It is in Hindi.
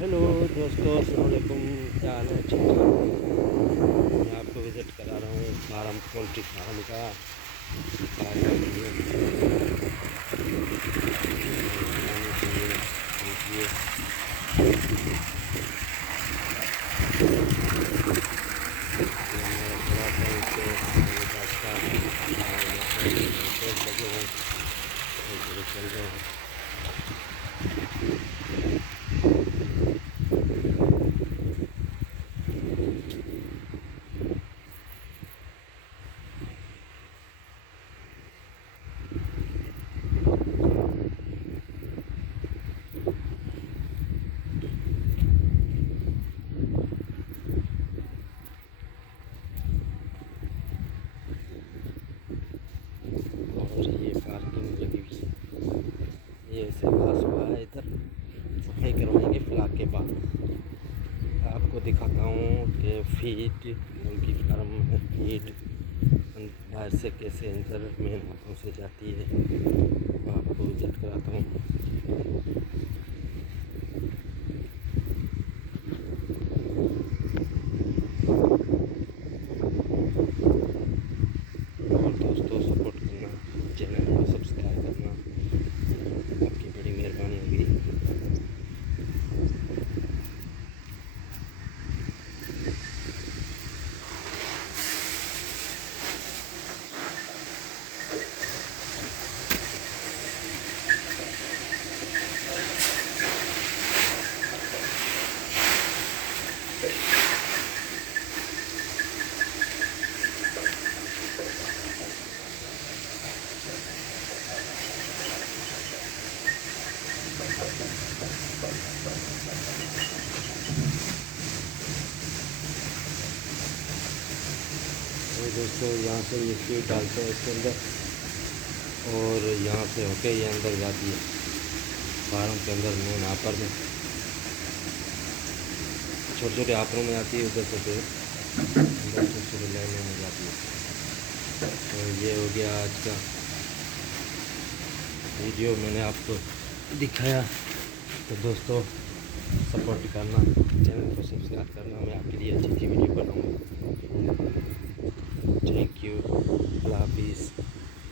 हेलो दोस्तों, अस्सलाम वालेकुम। क्या हाल है? ठीक ठाक। मैं आपको विज़िट करा रहा हूँ फार्म, पोल्ट्री फार्म का। चल रहे हैं। और ये पार्किंग लगी हुई है। ये ऐसे घास हुआ है, इधर सफाई करवाएंगे फिलहाल के बाद। आपको दिखाता हूँ कि फीड मुर्गी फार्म में फीड बाहर से कैसे अंदर मेन हाथों से जाती है, वो आपको विजिट कराता हूँ। और दोस्तों, सपोर्ट करना, चैनल को सब्सक्राइब करना, आपकी बड़ी मेहरबानी होगी। तो दोस्तों, यहाँ से ये फीड डालते हैं इसके अंदर, और यहाँ से होके ये अंदर जाती है फार्म के अंदर मेन आपर में। छोटे छोटे आपरों में आती है, उधर से फिर अंदर छोटे छोटे लाइनों में जाती है। तो ये हो गया आज का वीडियो, मैंने आपको दिखाया। तो दोस्तों, सपोर्ट करना, चैनल को सब्सक्राइब करना, मैं आपके लिए अच्छी अच्छी वीडियो बनाऊँगा। Thank you. अल्लाह हाफिज़।